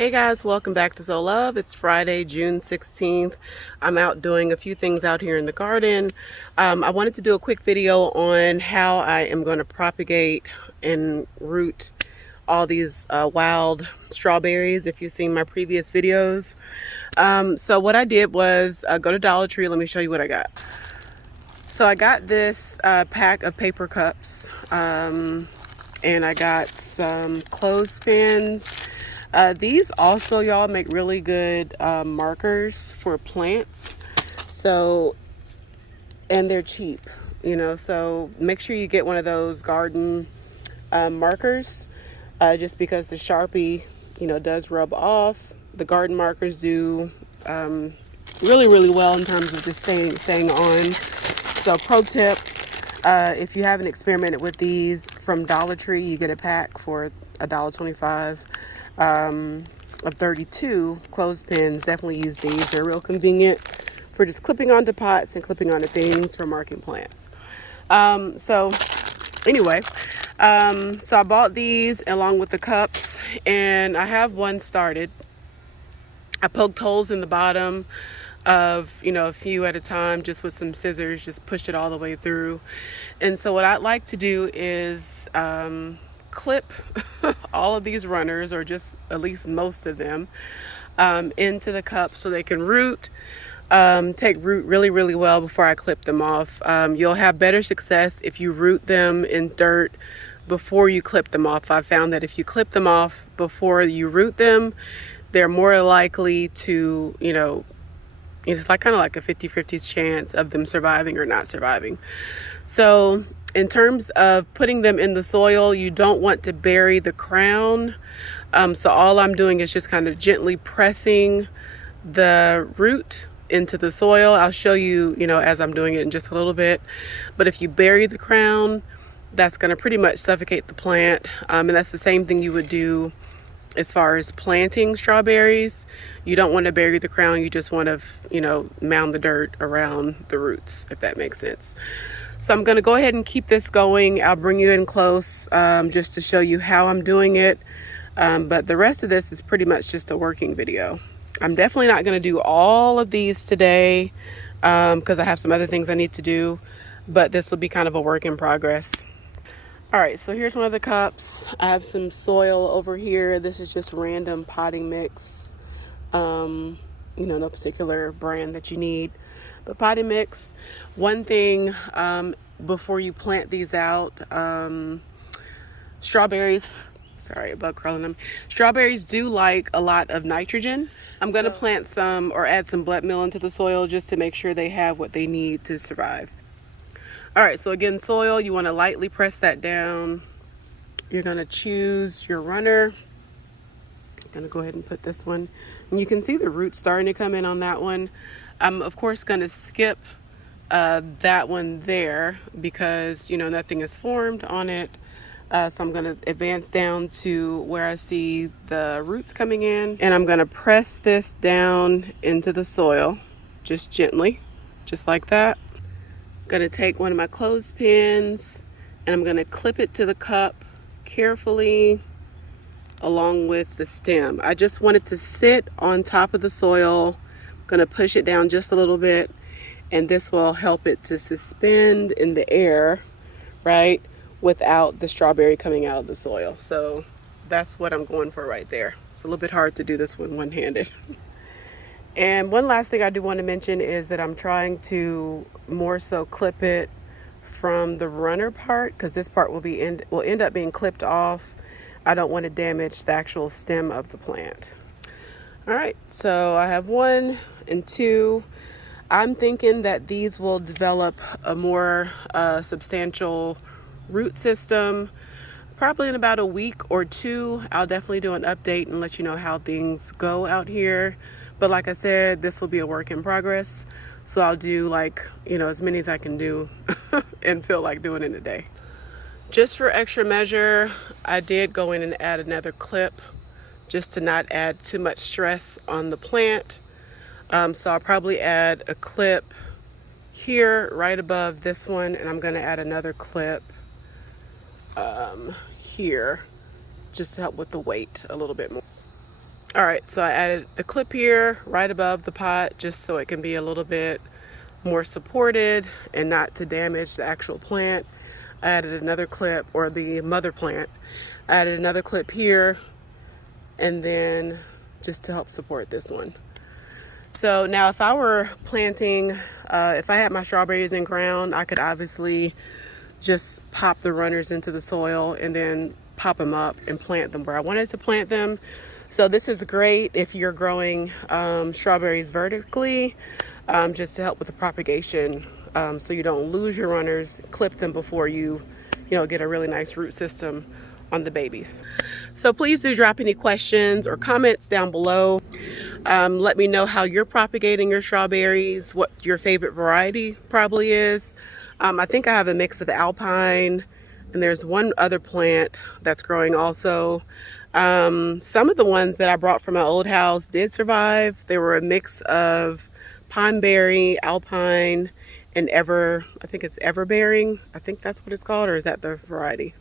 Hey guys, welcome back to So Love. It's Friday, June 16th. I'm out doing a few things out here in the garden. I wanted to do a quick video on how I am going to propagate and root all these wild strawberries, if you've seen my previous videos. So what I did was go to Dollar Tree. Let me show you what I got. So I got this pack of paper cups, and I got some clothespins. These also, y'all, make really good markers for plants. So, and they're cheap, so make sure you get one of those garden markers, just because the Sharpie, does rub off. The garden markers do really, really well in terms of just staying on. So pro tip, if you haven't experimented with these from Dollar Tree, you get a pack for $1.25 of 32 clothespins. Definitely use these. They're real convenient for just clipping onto pots and clipping onto things for marking plants. So anyway, so I bought these along with the cups, and I have one started. I poked holes in the bottom of, a few at a time, just with some scissors, just pushed it all the way through. And so what I'd like to do is clip all of these runners, or just at least most of them, into the cup so they can root, take root really, really well before I clip them off. You'll have better success if you root them in dirt before you clip them off. I found that if you clip them off before you root them, they're more likely to, it's like kind of like a 50-50 chance of them surviving or not surviving. So in terms of putting them in the soil, you don't want to bury the crown. So all I'm doing is just kind of gently pressing the root into the soil. I'll show you, as I'm doing it in just a little bit. But if you bury the crown, that's going to pretty much suffocate the plant. And that's the same thing you would do as far as planting strawberries. You don't want to bury the crown. You just want to, mound the dirt around the roots, if that makes sense. So I'm going to go ahead and keep this going. I'll bring you in close just to show you how I'm doing it. But the rest of this is pretty much just a working video. I'm definitely not going to do all of these today because I have some other things I need to do. But this will be kind of a work in progress. All right, so here's one of the cups. I have some soil over here. This is just random potting mix. No particular brand that you need, but potting mix. One thing, before you plant these out, strawberries, sorry about crawling them. Strawberries do like a lot of nitrogen. I'm going to plant some or add some blood meal into the soil just to make sure they have what they need to survive. All right, so again, soil, you want to lightly press that down. You're going to choose your runner. I'm going to go ahead and put this one. And you can see the roots starting to come in on that one. I'm, of course, going to skip that one there because, nothing is formed on it. So I'm going to advance down to where I see the roots coming in. And I'm going to press this down into the soil, just gently, just like that. Going to take one of my clothespins and I'm going to clip it to the cup carefully along with the stem. I just want it to sit on top of the soil. I'm going to push it down just a little bit, and this will help it to suspend in the air, right, without the strawberry coming out of the soil. So that's what I'm going for right there. It's a little bit hard to do this one one-handed. And one last thing I do want to mention is that I'm trying to more so clip it from the runner part, because this part will end up being clipped off. I don't want to damage the actual stem of the plant. All right, so I have 1 and 2. I'm thinking that these will develop a more substantial root system probably in about a week or 2. I'll definitely do an update and let you know how things go out here. But like I said, this will be a work in progress. So I'll do as many as I can do and feel like doing in a day. Just for extra measure, I did go in and add another clip just to not add too much stress on the plant. So I'll probably add a clip here right above this one, and I'm going to add another clip here just to help with the weight a little bit more. All right, so I added the clip here right above the pot just so it can be a little bit more supported and not to damage the actual plant. I added another clip, or the mother plant. I added another clip here, and then just to help support this one. So now if I were planting, if I had my strawberries in ground, I could obviously just pop the runners into the soil and then pop them up and plant them where I wanted to plant them. So this is great if you're growing strawberries vertically, just to help with the propagation, so you don't lose your runners. Clip them before you get a really nice root system on the babies. So please do drop any questions or comments down below. Let me know how you're propagating your strawberries, what your favorite variety probably is. I think I have a mix of alpine, and there's one other plant that's growing also. Some of the ones that I brought from my old house did survive. They were a mix of pineberry, alpine, and I think it's everbearing. I think that's what it's called, or is that the variety?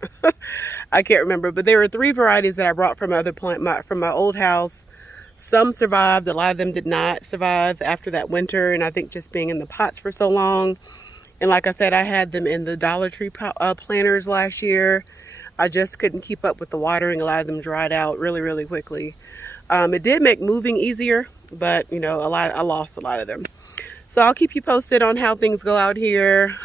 I can't remember, but there were 3 varieties that I brought from from my old house. Some survived, a lot of them did not survive after that winter, and I think just being in the pots for so long. And like I said, I had them in the Dollar Tree planters last year. I just couldn't keep up with the watering. A lot of them dried out really, really quickly. It did make moving easier, but I lost a lot of them. So I'll keep you posted on how things go out here.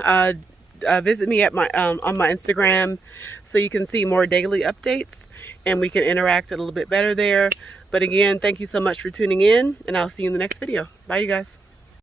Visit me at on my Instagram so you can see more daily updates and we can interact a little bit better there. But again, thank you so much for tuning in, and I'll see you in the next video. Bye, you guys.